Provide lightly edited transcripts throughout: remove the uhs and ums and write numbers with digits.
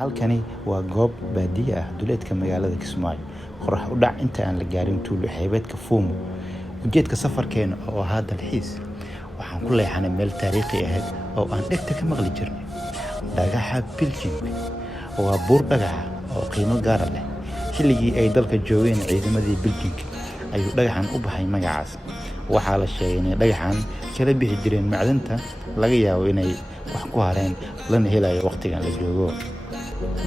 halkani waa goob baadiye ah duleedka magaalada Kismaayo qorax u dhac inta aan la gaarin tuulo xeebeedka Fuumo ujeedka safarkeena oo ahaa dalxiis waxaan ku leexanay meel taariikhi ah oo aan dhegta ka maqli jirnay dhagaxa Biljing waa buur dhagaxa oo qiimo gaar ah leh xilligii ay dalka joogeen ciidamadii Biljing ayuu dhagaxan u baxay magacaas waxaa la sheegay in dhagaxan kala bixi jireen macdanta laga yaabo inay wax ku hareen lana helayo waqtigan la joogo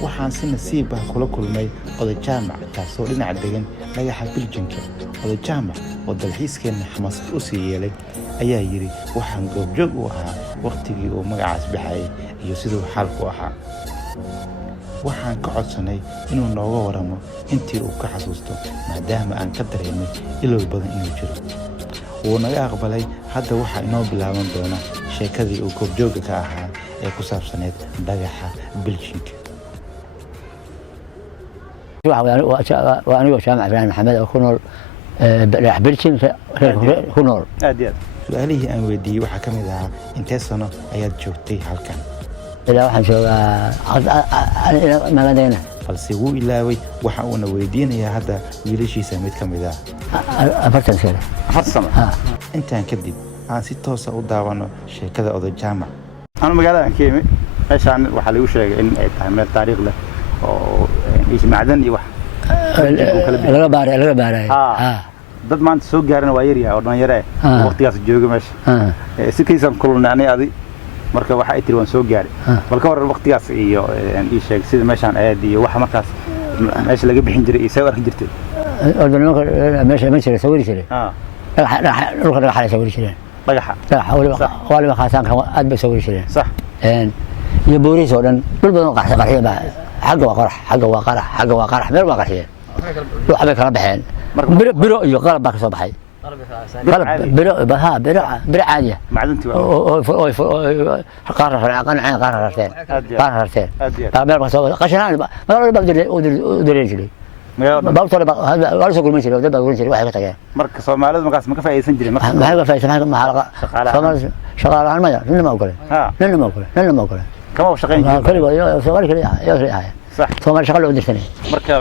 waxaan si nasiib ah kula kulmay oday jaamac taasoo dhinac degan dhagaxa Biljing oday jaamac oo dalxiiskeena xamaasad u sii yeelay ayaa yiri waxaan goobjoog u ahaa waqtigii uu magacaas baxay iyo sidoo xaalku ahaa waxaan ka codsanay inuu nooga waramo intii uu ka xasuusto maadaama aan ka dareemay ilooy badan inuu jiro wuu naga aqbalay hadda waxa inoo bilaaban doona sheekadii uu goobjooga ka ahaa ee ku saabsaneed dhagaxa Biljing وأنا جامع إبراهيم محمد أكون راح بلشين كنور. سؤالي أن ودي وحكمها أنت سنة أياد جوتي هالكان. إلا واحد شو ما لدينا. فالسووا إلاوي وحاولنا ودينا يا هذا يليش يسميت كم ذا. أفرتن سنة. أفرتن. أنت كدي أنا ستة سعود دعوانا شيء كذا أو الجامع. أنا مقالة كيمي إيش عن وحليوش إن تعمل التاريخ له. إيش معدن يوح laga baaray dad maanta soo gaaran waa yar yahay oo dhan yare waqtigaas jooga meesha si kaysan kulnaanay adi marka waxa ay tiri waan soo gaaray balka war waqtigaas iyo ii sheeg sida meeshan aad iyo waxa markaas meesha laga bixin jiray isoo arki jirtay meesha ma jiray sawir jiray dhulka dhagaxa sawir jiray dhagaxa waliba khaasan kan aad bay sawir jiray sax iyo booriis oo dhan dul badan oo qarxay baa حاجة وقرح حاجة وقرح حاجة وقرح مر وقرحين لو حبيك ربحين برو يقرب باك صباحي برو بها برو عادية معدنتي قرر قنعين قررتين تعمل بس قشنان ما أنا بقدر أدري رجلي بوصل هذا ورث كل مشي لو ده بقول شيء واحد كتاعي مركز صومالي مركز ما كفاية يسنجري ما هي كفاية ما حلقة شغال على المياه نلنا ما أقوله كم هو شقين كله سوالي كله يا صح سوالي شغله ودرسني مركب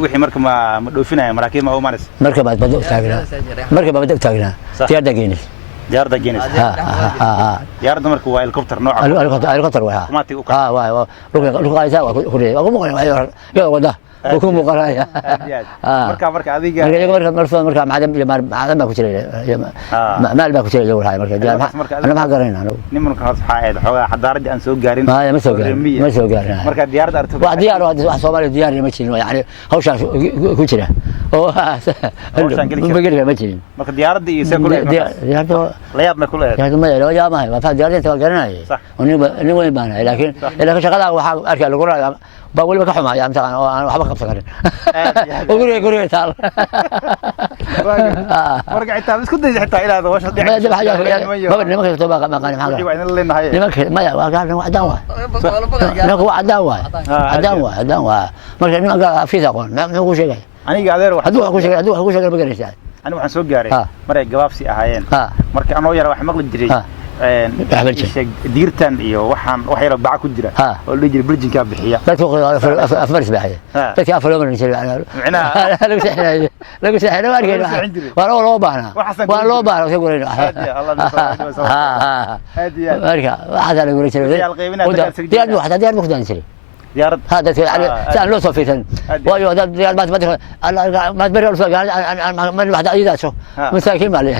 وحي مركب ما دوفينا مراكب ما هو مارس مركب بدأ تاجنا مركب بدأ تاجنا تيار جينيس يارد مركب هليكوبتر نوع هليكوبتر وها واي لو قايسا كوري اقوم يا ودا وكم قرايا مركب هذيك مركب معدن ما كجري ما ما كجري جو هاي مركب انا ما قرينا انا نمرك خاص حايد خوغا حضارد ان سو غارين ما سو غارين مركب ديارد ارتو ديار واحد صومالي ديار ما جيرين يعني هوشا كجرا oo ma jirin marka diyaaradda iyo diyaaradda la yaab ma ku leeyahay diyaaradda ma la yaab ma waa diyaaradda waa garanay oo way baanay laakiin shaqada waxa arkay lagu raayo ba waliba ka xumaa yaamta aan waxba qabsan karin oo guriga taal marka inta isku day xitaa ilaada wash ma dib xaja ma nimanka toba ma qaan maxaa nimanka ma waa gaarna wadaan waa marka nimanka fiisa qoon ma ku sheegay aniga adeer wax ku sheegay bagaraysaa aniga waxaan soo gaaray maray gabaabsi ahaayeen marka anoo yar wax maqli jiray diirtan iyo waxaan wax yar baca ku jira oo la jiray Biljing ka bixiya dadku afmar isbaaxay dadka afar loo jiray lagu saxay waa loo baahna waa loo baahna soo gureeyay marka waxa lagu jiray diyaar muqdan jiray ديارد هذا يعني سأل له صفيتن وايو هذا ديار ما تدخل ما تبرر الفرق أنا من واحد أيده شو مساكين مالي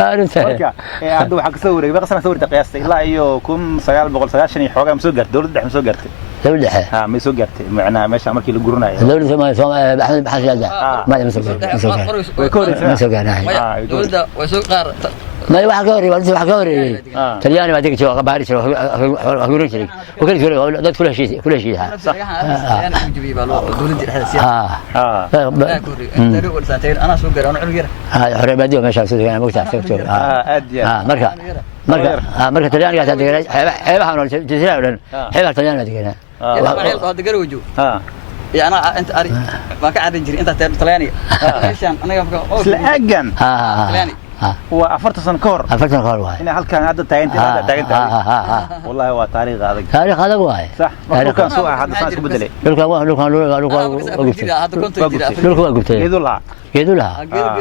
هذا حق صوري بقى أنا صورت قياس إلا أيو كم سيال بقول سيال شني حاجة مسوقت دولة ده مسوقت دولة ها مسوقت معنا ماشي عمل كيلو قرنا دولة ما بحث هذا ما مسوقت مسوقت دولة وسوق قار ما واحد كوري ولا واحد كوري تلياني ما تيجي شو باريس شو هقولون شيء وكل شيء ده كل شيء صح أنا أجيب بالو دولة الحساسية كوري سنتين أنا سوق قار أنا على حرب بديو ماشي سوق أنا مقطع سوق مركا تلياني قاعد تدير حيبها حنون جزيرة ولا حيبها تلياني تدير هذا قرو جو يعني أنت أري ما كعاد نجري أنت تلياني إيش أنا سلاجن تلياني وأفرت سنة كور أفرت سنة كور واي إن هل كان هذا تاين تاين والله هو تاريخ هذا تاريخ هذا واي صح ما كان سوء هذا ساس بدلي لو كان يدولها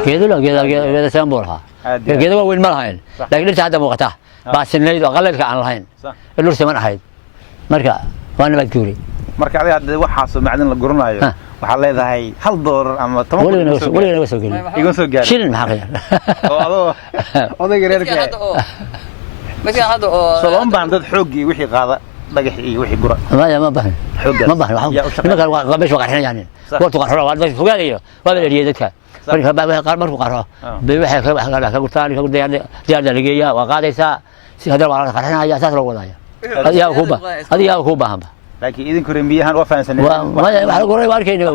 كذا سامبورها كذا وين مرهين لكن لسه هذا وقتها بس النيد قللك عن الحين اللي سمن هاي مركا وانا بجوري marka adiga waxaas macdan la guranayo waxa leedahay hal dollar ama 10 waliga soo gelin igu soo gaar shilin maxaa qiyaan oo odayga reerka مثلا هذا salon baan dad xoogii wixii qaada dhagax iyo wixii gura ما بحن waxa qabeesh waqarxin yani waqti qarxo waa dad fogaadayo waa la leeyahay dadka marka baa qaar markuu qarxo bay waxay ka gurtaan ka gudayaan diyaarada lageeya waa qaadaysa si hadal waa qarxinaya asaas loo wadaya adiga ku baahan laakiin idinku reemiyahan waa faansanay waxa goray waarkayna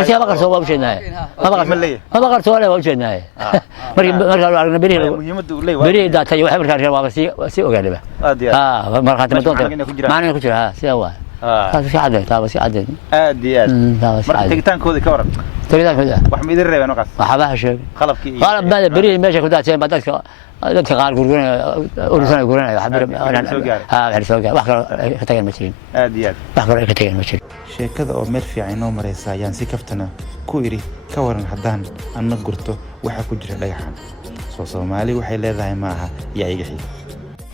kasi ma qarso waa sheegnaa ma qarso waa sheegnaa marka aragna bari daatay waxa marka waa si ogaadaba marka ma doonto maana ku jira sida waa taas si cadeey taas si cadeey aad marka tagitaankooda ka waran wax ma idin reebeen waqas waxba sheeg qalab baa bari meesha ku daatay dadka qaar gurgurana urusana gurana waxa soo gaar wax kale ka tagan ma jirin aad wax kale ka tagan ma jirin sheekada oo meel fiican inoo maraysa ayaan si kaftana ku iri ka waran haddaan anna gurto waxa ku jira dhagaxan Soomaali waxay leedahay maaha yaa iga xig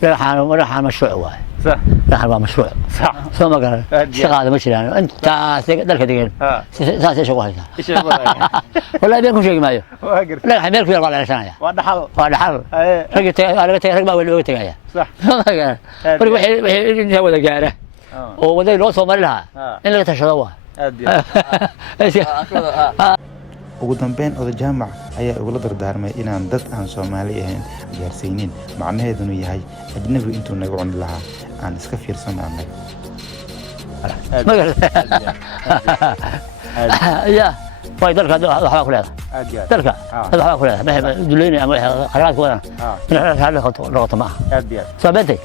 dhagaxan mashruuc waay صح dhagaxan waa mashruuc صح soo ma garan shaqada ma jiraan inta dalka degan saas ay shaqo والله بينكم شيء ما يو لا حمير في الغالي سنة وادحل رجع ما ولا وقتها صح فرق ولا جاره وده لو صومر لها إن لا تشربوا ugu dambeyn oday jaamac ayaa ugu dardaarmay inaan dad aan Soomaali ahayn gaarsiinin macnaheedu yahay ajnabi intuu naga cuni lahaa aan iska fiirsanaanay يا واي دلك waxaa ku leedahay dalka waxaa ku leedahay ma duleynay ama qaraad ku wadan in hal noqoto ma sababtay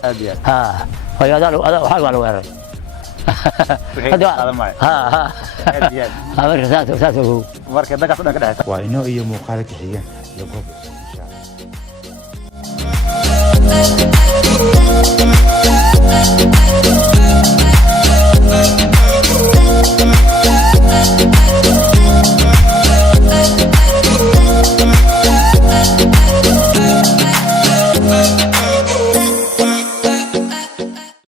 ha hooyada waxa la weeray marka saas marka dadka soo dhaxaysa waa inoo iyo muuqaalka xiga iyo goob insha Allah